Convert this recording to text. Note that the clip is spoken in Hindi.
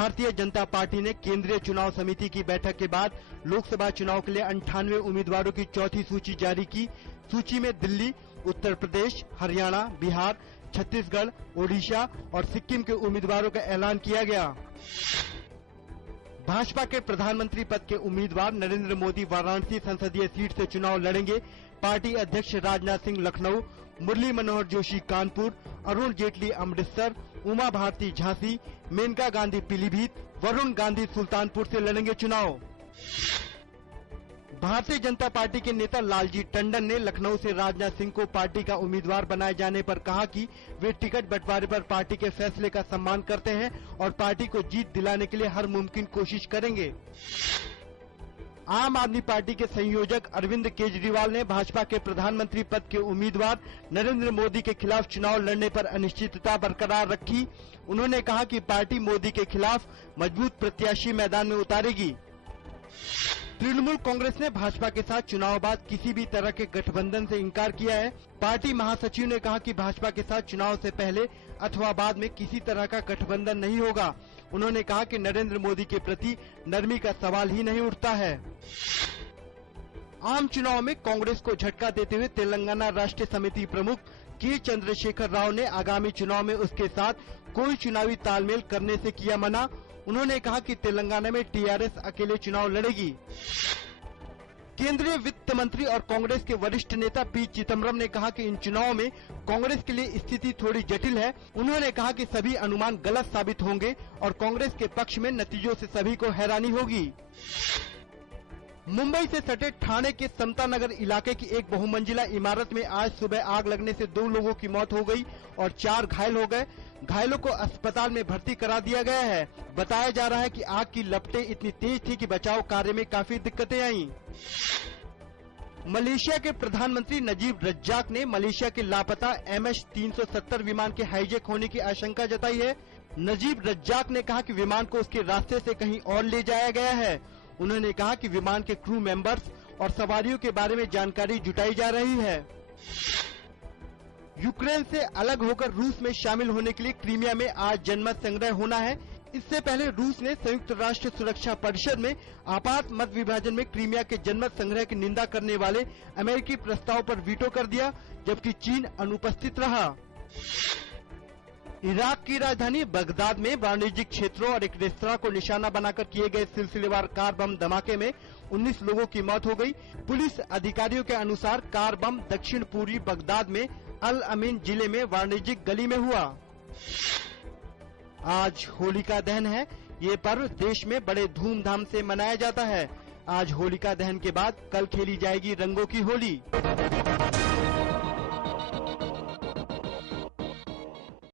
भारतीय जनता पार्टी ने केंद्रीय चुनाव समिति की बैठक के बाद लोकसभा चुनाव के लिए 98 उम्मीदवारों की चौथी सूची जारी की। सूची में दिल्ली, उत्तर प्रदेश, हरियाणा, बिहार, छत्तीसगढ़, ओडिशा और सिक्किम के उम्मीदवारों का ऐलान किया गया। भाजपा के प्रधानमंत्री पद के उम्मीदवार नरेंद्र मोदी वाराणसी संसदीय सीट से चुनाव लड़ेंगे। पार्टी अध्यक्ष राजनाथ सिंह लखनऊ, मुरली मनोहर जोशी कानपुर, अरुण जेटली अमृतसर, उमा भारती झांसी, मेनका गांधी पीलीभीत, वरुण गांधी सुल्तानपुर से लड़ेंगे चुनाव। भारतीय जनता पार्टी के नेता लालजी टंडन ने लखनऊ से राजनाथ सिंह को पार्टी का उम्मीदवार बनाए जाने पर कहा कि वे टिकट बंटवारे पर पार्टी के फैसले का सम्मान करते हैं और पार्टी को जीत दिलाने के लिए हर मुमकिन कोशिश करेंगे। आम आदमी पार्टी के संयोजक अरविंद केजरीवाल ने भाजपा के प्रधानमंत्री पद के उम्मीदवार नरेंद्र मोदी के खिलाफ चुनाव लड़ने पर अनिश्चितता बरकरार रखी। उन्होंने कहा कि पार्टी मोदी के खिलाफ मजबूत प्रत्याशी मैदान में उतारेगी। तृणमूल कांग्रेस ने भाजपा के साथ चुनाव बाद किसी भी तरह के गठबंधन से इंकार किया है। पार्टी महासचिव ने कहा कि भाजपा के साथ चुनाव से पहले अथवा बाद में किसी तरह का गठबंधन नहीं होगा। उन्होंने कहा कि नरेंद्र मोदी के प्रति नरमी का सवाल ही नहीं उठता है। आम चुनाव में कांग्रेस को झटका देते हुए तेलंगाना राष्ट्रीय समिति प्रमुख के चंद्रशेखर राव ने आगामी चुनाव में उसके साथ कोई चुनावी तालमेल करने से किया मना। उन्होंने कहा कि तेलंगाना में टीआरएस अकेले चुनाव लड़ेगी। केंद्रीय वित्त मंत्री और कांग्रेस के वरिष्ठ नेता पी चिदम्बरम ने कहा कि इन चुनावों में कांग्रेस के लिए स्थिति थोड़ी जटिल है। उन्होंने कहा कि सभी अनुमान गलत साबित होंगे और कांग्रेस के पक्ष में नतीजों से सभी को हैरानी होगी। मुंबई से सटे ठाणे के समता नगर इलाके की एक बहुमंजिला इमारत में आज सुबह आग लगने से 2 लोगों की मौत हो गई और 4 घायल हो गए। घायलों को अस्पताल में भर्ती करा दिया गया है। बताया जा रहा है कि आग की लपटें इतनी तेज थी कि बचाव कार्य में काफी दिक्कतें आईं। मलेशिया के प्रधानमंत्री नजीब रज्जाक ने मलेशिया के लापता MH370 विमान के हाईजैक होने की आशंका जताई है। नजीब रज्जाक ने कहा कि विमान को उसके रास्ते से कहीं और ले जाया गया है। उन्होंने कहा कि विमान के क्रू मेंबर्स और सवारियों के बारे में जानकारी जुटाई जा रही है। यूक्रेन से अलग होकर रूस में शामिल होने के लिए क्रीमिया में आज जनमत संग्रह होना है। इससे पहले रूस ने संयुक्त राष्ट्र सुरक्षा परिषद में आपात मत विभाजन में क्रीमिया के जनमत संग्रह की निंदा करने वाले अमेरिकी प्रस्ताव पर वीटो कर दिया, जबकि चीन अनुपस्थित रहा। इराक की राजधानी बगदाद में वाणिज्यिक क्षेत्रों और एक रेस्तरां को निशाना बनाकर किए गए सिलसिलेवार कार बम धमाके में 19 लोगों की मौत हो गई। पुलिस अधिकारियों के अनुसार कार बम दक्षिण पूर्वी बगदाद में अल अमीन जिले में वाणिज्यिक गली में हुआ। आज होलिका दहन है। ये पर्व देश में बड़े धूमधाम से मनाया जाता है। आज होलिका दहन के बाद कल खेली जाएगी रंगों की होली।